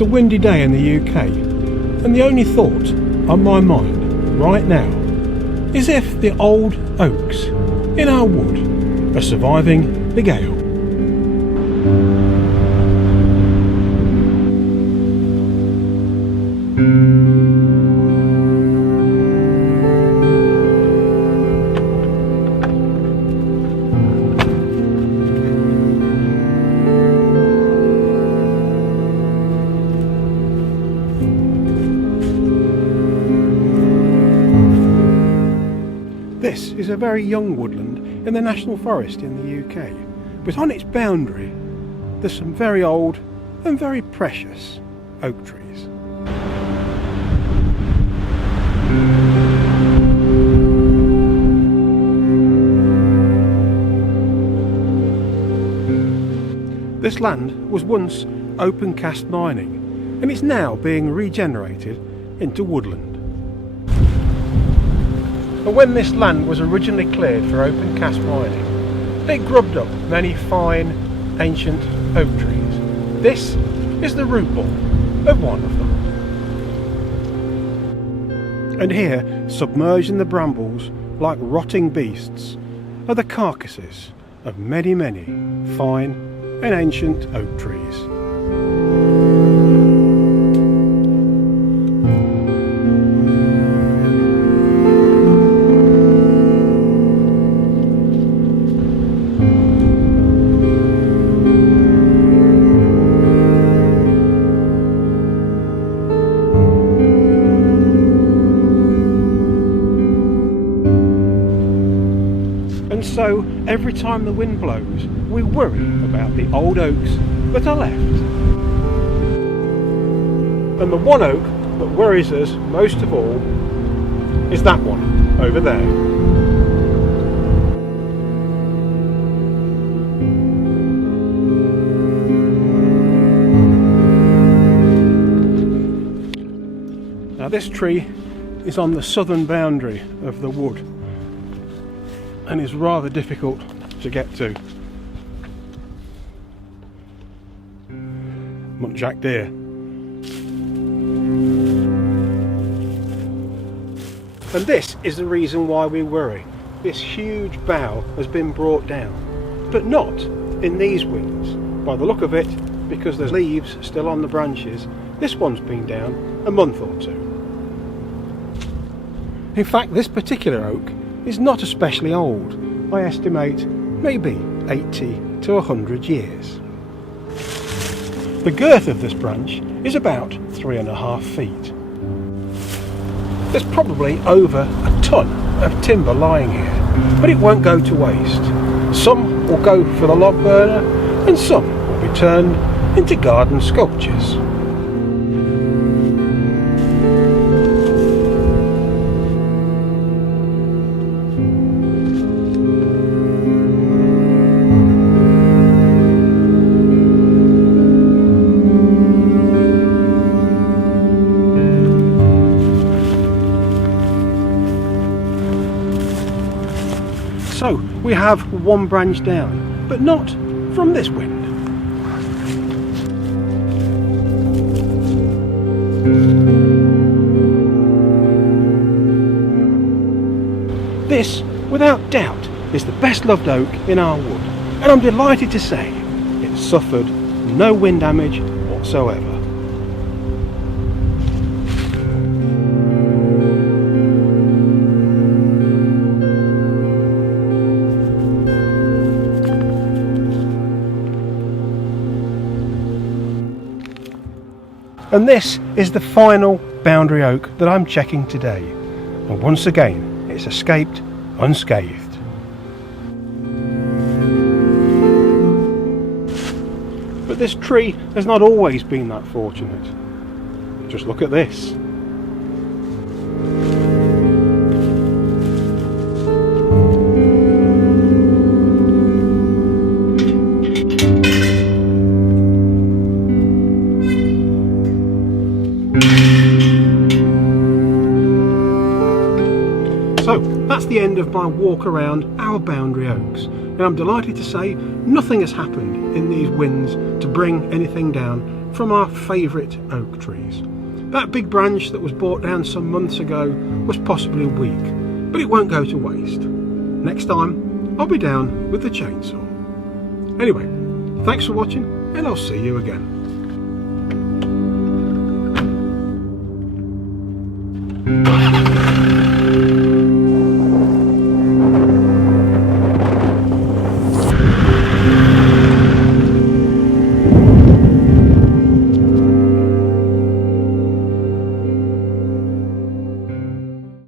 It's a windy day in the UK, and the only thought on my mind right now is if the old oaks in our wood are surviving the gale. This is a very young woodland in the National Forest in the UK, but on its boundary there's some very old and very precious oak trees. This land was once open cast mining, and it's now being regenerated into woodland. But when this land was originally cleared for open cast mining, they grubbed up many fine ancient oak trees. This is the root ball of one of them. And here, submerged in the brambles like rotting beasts, are the carcasses of many, many fine and ancient oak trees. And so, every time the wind blows, we worry about the old oaks that are left. And the one oak that worries us most of all is that one over there. Now this tree is on the southern boundary of the wood and is rather difficult to get to. Muntjac deer. And this is the reason why we worry. This huge bough has been brought down, but not in these winds. By the look of it, because there's leaves still on the branches, this one's been down a month or two. In fact, this particular oak is not especially old. I estimate maybe 80 to 100 years. The girth of this branch is about 3.5 feet. There's probably over a ton of timber lying here, but it won't go to waste. Some will go for the log burner and some will be turned into garden sculptures. So we have one branch down, but not from this wind. This, without doubt, is the best loved oak in our wood, and I'm delighted to say it suffered no wind damage whatsoever. And this is the final boundary oak that I'm checking today, and once again it's escaped unscathed. But this tree has not always been that fortunate. Just look at this. So that's the end of my walk around our boundary oaks, and I'm delighted to say nothing has happened in these winds to bring anything down from our favourite oak trees. That big branch that was brought down some months ago was possibly weak, but it won't go to waste. Next time I'll be down with the chainsaw. Anyway, thanks for watching, and I'll see you again.